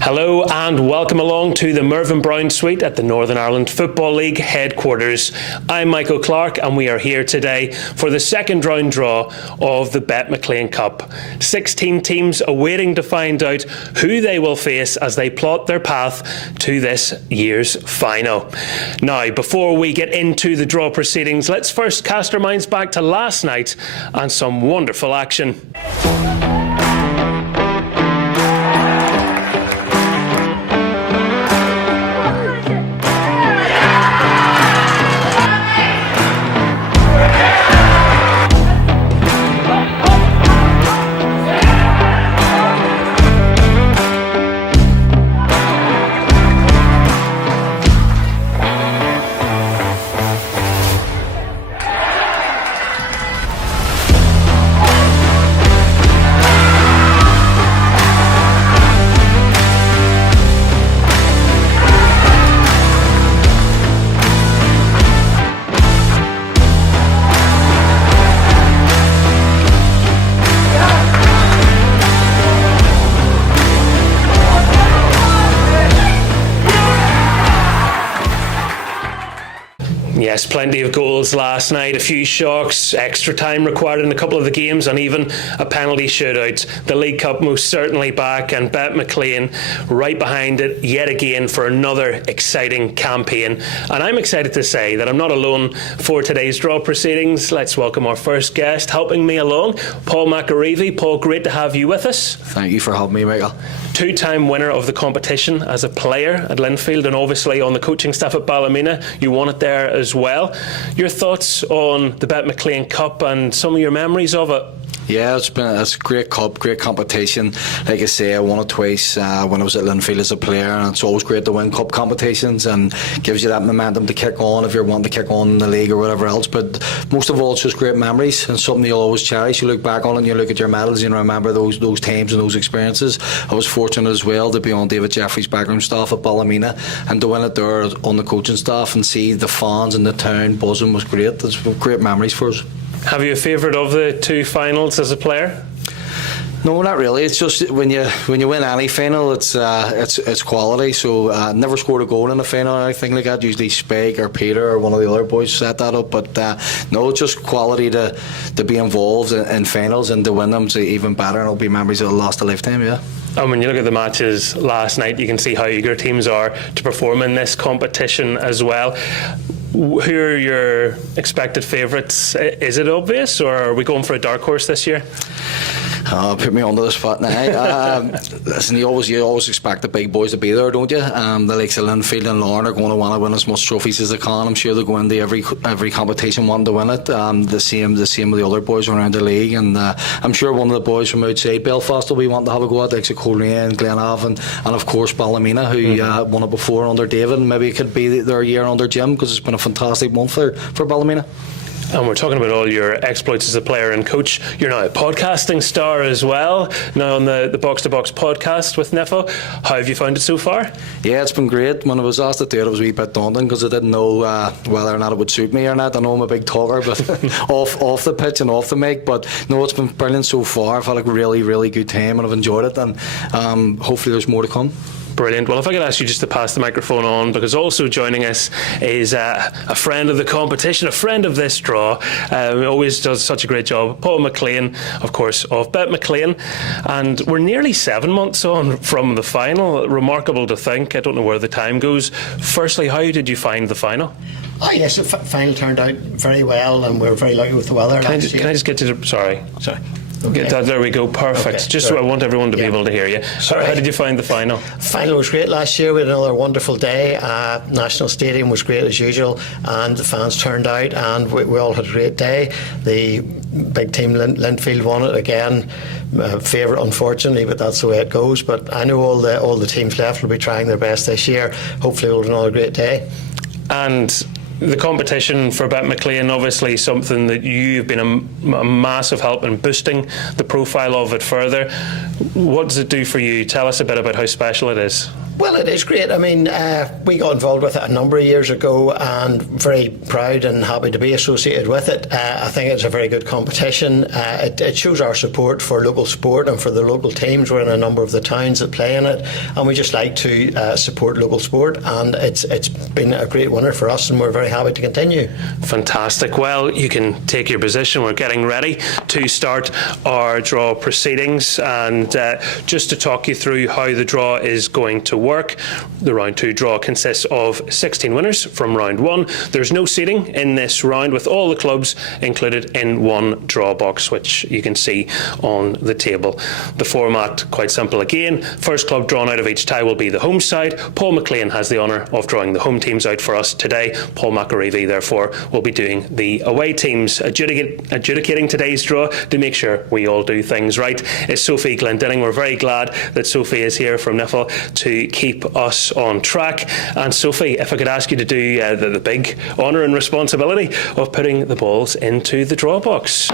Hello and welcome along to the Mervyn Brown Suite at the Northern Ireland Football League headquarters. I'm Michael Clark and we are here today for the second round draw of the Betmclean Cup. 16 teams awaiting to find out who they will face as they plot their path to this year's final. Now, before we get into the draw proceedings, let's first cast our minds back to last night and some wonderful action. Yes, plenty of goals last night, a few shocks, extra time required in a couple of the games and even a penalty shootout. The League Cup most certainly back and Betmclean right behind it yet again for another exciting campaign. And I'm excited to say that I'm not alone for today's draw proceedings. Let's welcome our first guest helping me along, Paul McAreevy. Paul, great to have you with us. Thank you for having me, Michael. Two-time winner of the competition as a player at Linfield and obviously on the coaching staff at Ballymena. You won it there as well. Your thoughts on the Betmclean Cup and some of your memories of it? Yeah, it's a great cup, great competition. Like I say, I won it twice when I was at Linfield as a player, and it's always great to win cup competitions and gives you that momentum to kick on if you're wanting to kick on in the league or whatever else. But most of all, it's just great memories and something you'll always cherish. You look back on it and you look at your medals and remember those times and those experiences. I was fortunate as well to be on David Jeffrey's backroom staff at Ballymena and to win it there on the coaching staff and see the fans in the town buzzing was great. It's great memories for us. Have you a favourite of the two finals as a player? No, not really. It's just when you win any final, it's quality. So never scored a goal in a final or anything like that. Usually Spike or Peter or one of the other boys set that up. But no, it's just quality to be involved in finals and to win them. So even better, and it'll be memories that'll last a lifetime. Yeah. And when you look at the matches last night, you can see how eager teams are to perform in this competition as well. Who are your expected favourites? Is it obvious, or are we going for a dark horse this year? Put me onto the spot now. Listen, you always expect the big boys to be there, don't you? The likes of Linfield and Lorne are going to want to win as much trophies as they can. I'm sure they'll go into every competition wanting to win it. The same with the other boys around the league, and I'm sure one of the boys from outside Belfast will be wanting to have a go at, like Coleraine, Glenavon, and of course Ballymena, who won it before under David. And maybe it could be their year under Jim, because it's been a fantastic month for Ballymena. And we're talking about all your exploits as a player and coach. You're now a podcasting star as well, now on the Box to Box podcast with Neffo. How have you found it so far? Yeah, it's been great. When I was asked to do it, it was a wee bit daunting because I didn't know whether or not it would suit me or not. I know I'm a big talker, but off the pitch and off the mic. But no, it's been brilliant so far. I've had a really, really good time and I've enjoyed it, and hopefully there's more to come. Brilliant. Well, if I could ask you just to pass the microphone on, because also joining us is a friend of the competition, a friend of this draw. He always does such a great job. Paul McLean, of course, of Betmclean. And we're nearly 7 months on from the final. Remarkable to think. I don't know where the time goes. Firstly, how did you find the final? Oh yes, the final turned out very well, and we were very lucky with the weather. Can I just get to the... Sorry. Okay. There we go, perfect. Okay, just I want everyone to be able to hear you. So how did you find the final? Final was great last year. We had another wonderful day. National Stadium was great as usual, and the fans turned out, and we all had a great day. The big team Linfield won it again. Favourite, unfortunately, but that's the way it goes. But I know all the teams left will be trying their best this year. Hopefully we'll have another great day. And the competition for Betmclean, obviously something that you've been a massive help in boosting the profile of it further. What does it do for you? Tell us a bit about how special it is. Well, it is great. I mean, we got involved with it a number of years ago and very proud and happy to be associated with it. I think it's a very good competition. It shows our support for local sport and for the local teams. We're in a number of the towns that play in it, and we just like to support local sport, and it's been a great winner for us, and we're very happy to continue. Fantastic. Well, you can take your position. We're getting ready to start our draw proceedings, and just to talk you through how the draw is going to work. The round 2 draw consists of 16 winners from round 1. There's no seeding in this round, with all the clubs included in one draw box, which you can see on the table. The format, quite simple again. First club drawn out of each tie will be the home side. Paul McLean has the honour of drawing the home teams out for us today. Paul McAreevy, therefore, will be doing the away teams. Adjudicating today's draw to make sure we all do things right is Sophie Glendinning. We're very glad that Sophie is here from Niffle to keep us on track. And Sophie, if I could ask you to do the big honour and responsibility of putting the balls into the draw box.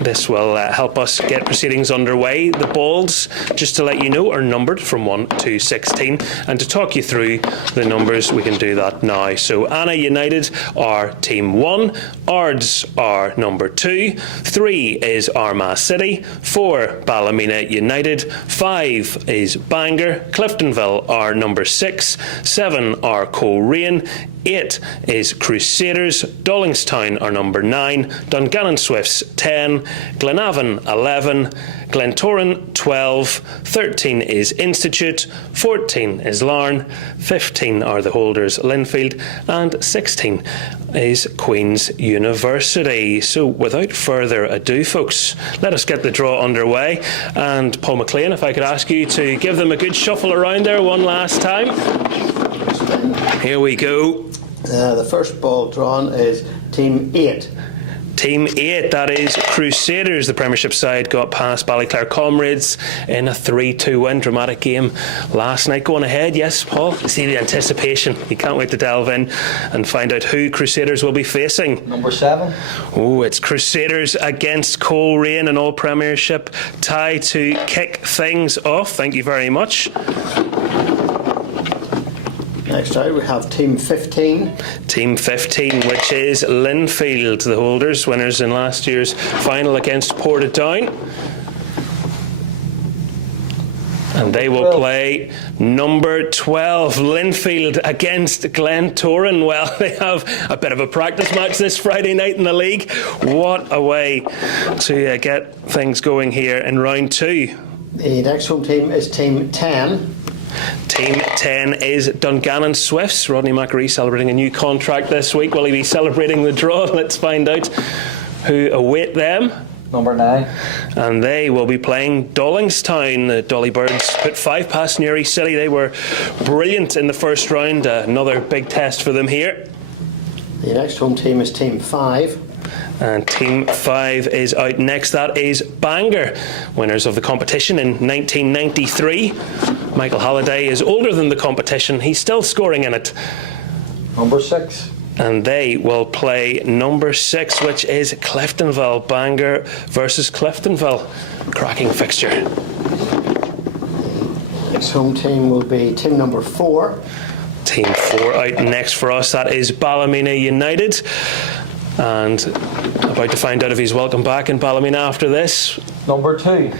This will help us get proceedings underway. The balls, just to let you know, are numbered from 1 to 16, and to talk you through the numbers, we can do that now. So Anna United are team 1, Ards are number 2, 3 is Armagh City, 4 Ballymena United, 5 is Bangor, Cliftonville are number 6, 7 are Coleraine, 8 is Crusaders, Dollingstown are number 9, Dungannon Swifts 10, Glenavon 11, Glentoran 12, 13 is Institute, 14 is Larne, 15 are the holders Linfield, and 16 is Queen's University. So without further ado, folks, let us get the draw underway. And Paul McLean, if I could ask you to give them a good shuffle around there one last time. Here we go. The first ball drawn is team 8. Team 8, that is Crusaders. The Premiership side got past Ballyclare Comrades in a 3-2 win. Dramatic game last night. Going ahead, yes, Paul? You see the anticipation. You can't wait to delve in and find out who Crusaders will be facing. Number 7. Oh, it's Crusaders against Coleraine, an all-Premiership tie to kick things off. Thank you very much. Next out we have team 15. Team 15, which is Linfield, the holders, winners in last year's final against Portadown. And they will play number 12, Linfield against Glentoran. Well, they have a bit of a practice match this Friday night in the league. What a way to get things going here in round 2. The next home team is team 10. Team 10 is Dungannon Swifts. Rodney McAree celebrating a new contract this week. Will he be celebrating the draw? Let's find out who await them. Number 9. And they will be playing Dollingstown. The Dolly Birds put 5 past Newry City. They were brilliant in the first round. Another big test for them here. The next home team is team 5. And team 5 is out next. That is Bangor, winners of the competition in 1993. Michael Halliday is older than the competition. He's still scoring in it. Number 6. And they will play number 6, which is Cliftonville. Bangor versus Cliftonville. Cracking fixture. Next home team will be team number 4. Team 4 out next for us. That is Ballymena United. And about to find out if he's welcome back in Ballymena after this. Number 2.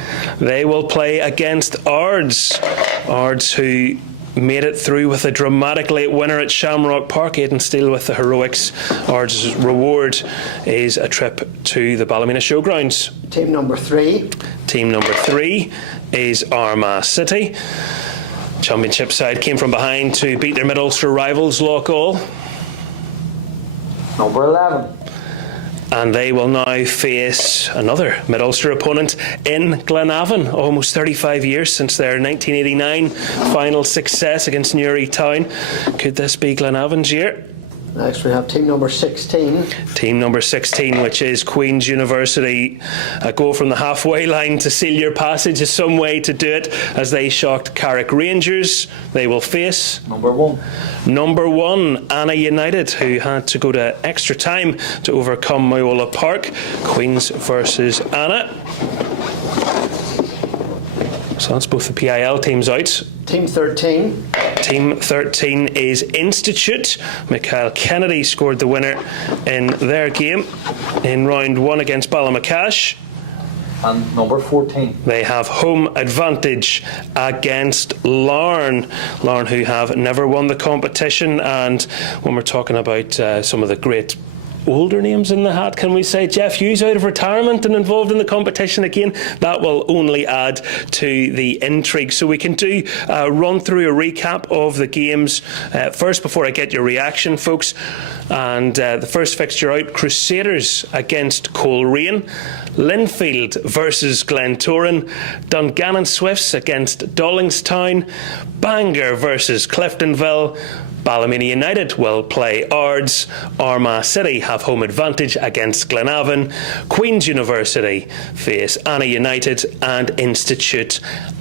They will play against Ards. Ards, who made it through with a dramatic late winner at Shamrock Park. Aidan Steele with the heroics. Ards' reward is a trip to the Ballymena Showgrounds. Team number 3. Team number 3 is Armagh City. Championship side came from behind to beat their Mid-Ulster rivals Loughgall. Number 11. And they will now face another Mid-Ulster opponent in Glenavon. Almost 35 years since their 1989 final success against Newry Town. Could this be Glenavon's year? Next we have team number 16. Team number 16, which is Queen's University. A goal from the halfway line to seal your passage is some way to do it, as they shocked Carrick Rangers. They will face Number 1. Number 1, Anna United, who had to go to extra time to overcome Moyola Park. Queens versus Anna. So that's both the PIL teams out. Team 13. Team 13 is Institute. Michael Kennedy scored the winner in their game in round 1 against Ballymaccash. And number 14. They have home advantage against Larne. Larne, who have never won the competition, and when we're talking about some of the great older names in the hat, can we say Jeff Hughes out of retirement and involved in the competition again? That will only add to the intrigue. So we can do run through a recap of the games first before I get your reaction, folks. And the first fixture out, Crusaders against Coleraine, Linfield versus Glentoran, Dungannon Swifts against Dollingstown, Bangor versus Cliftonville, Ballymena United will play Ards, Armagh City have home advantage against Glenavon, Queen's University face Anna United, and Institute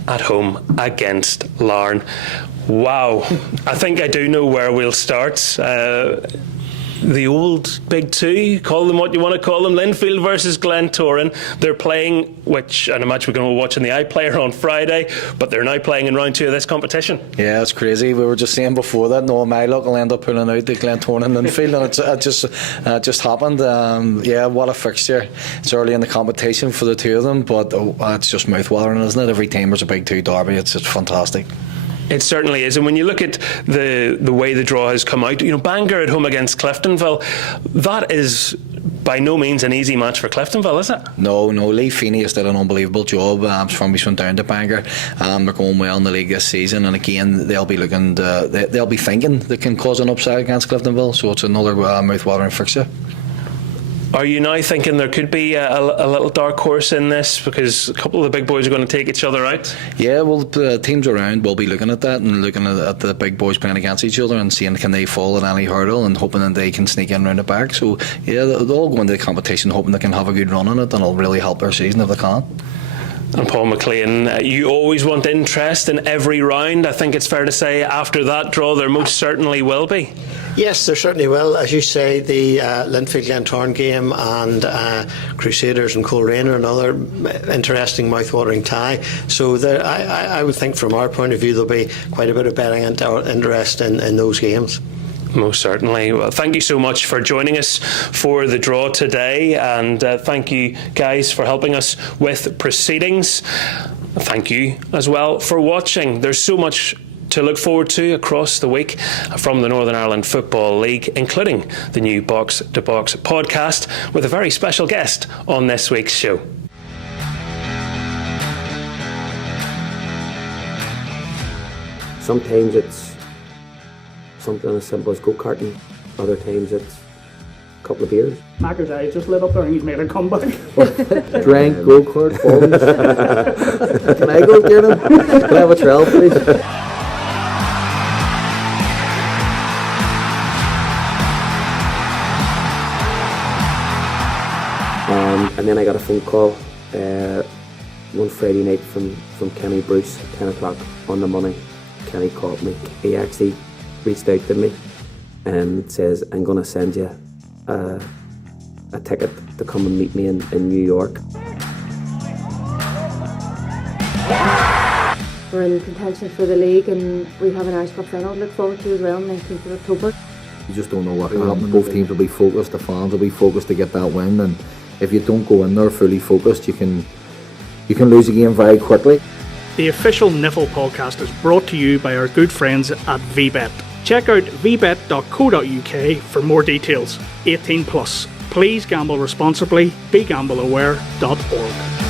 at home against Larne. Wow, I think I do know where we'll start. The old big two, call them what you want to call them, Linfield versus Glentoran. They're playing, which I imagine we're going to watch in the iPlayer on Friday, but they're now playing in round 2 of this competition. Yeah, it's crazy. We were just saying before that, no, my luck will end up pulling out the Glentoran and Linfield, and it just happened. Yeah, what a fixture. It's early in the competition for the two of them, but it's just mouth-watering, isn't it? Every time there's a big two derby, it's just fantastic. It certainly is, and when you look at the way the draw has come out, Bangor at home against Cliftonville, that is by no means an easy match for Cliftonville, is it? No, Lee Feeney has done an unbelievable job. From he's went down to Bangor. They're going well in the league this season, and again they'll be looking. They'll be thinking they can cause an upset against Cliftonville, so it's another mouth-watering fixture. Are you now thinking there could be a little dark horse in this because a couple of the big boys are going to take each other out? Yeah, well, the teams around will be looking at that and looking at the big boys playing against each other and seeing can they fall at any hurdle and hoping that they can sneak in round the back. So yeah, they'll all go into the competition hoping they can have a good run on it, and it'll really help their season if they can. And Paul McLean, you always want interest in every round. I think it's fair to say after that draw there most certainly will be. Yes, there certainly will. As you say, the Linfield-Glentoran game and Crusaders and Coleraine are another interesting mouth-watering tie. So I would think from our point of view there'll be quite a bit of betting interest in those games. Most certainly. Well, thank you so much for joining us for the draw today, and thank you guys for helping us with proceedings. Thank you as well for watching. There's so much to look forward to across the week from the Northern Ireland Football League, including the new Box to Box podcast with a very special guest on this week's show. Sometimes it's something as simple as go-karting, other times it's a couple of beers. Macker's eyes just lit up there and he's made a comeback. Drink, go-kart, phones. Can I go, Kieran? Can I have a trail, please? And then I got a phone call one Friday night from Kenny Bruce at 10 o'clock on the money. Kenny called me. He actually reached out to me and says, I'm going to send you a ticket to come and meet me in New York. We're in contention for the league and we have an Irish Cup final to look forward to as well on the 19th of October. You just don't know what will happen. Both teams will be focused, the fans will be focused to get that win, and if you don't go in there fully focused, you can lose a game very quickly. The official Niffle podcast is brought to you by our good friends at VBet. Check out vbet.co.uk for more details. 18 plus. Please gamble responsibly. BeGambleAware.org.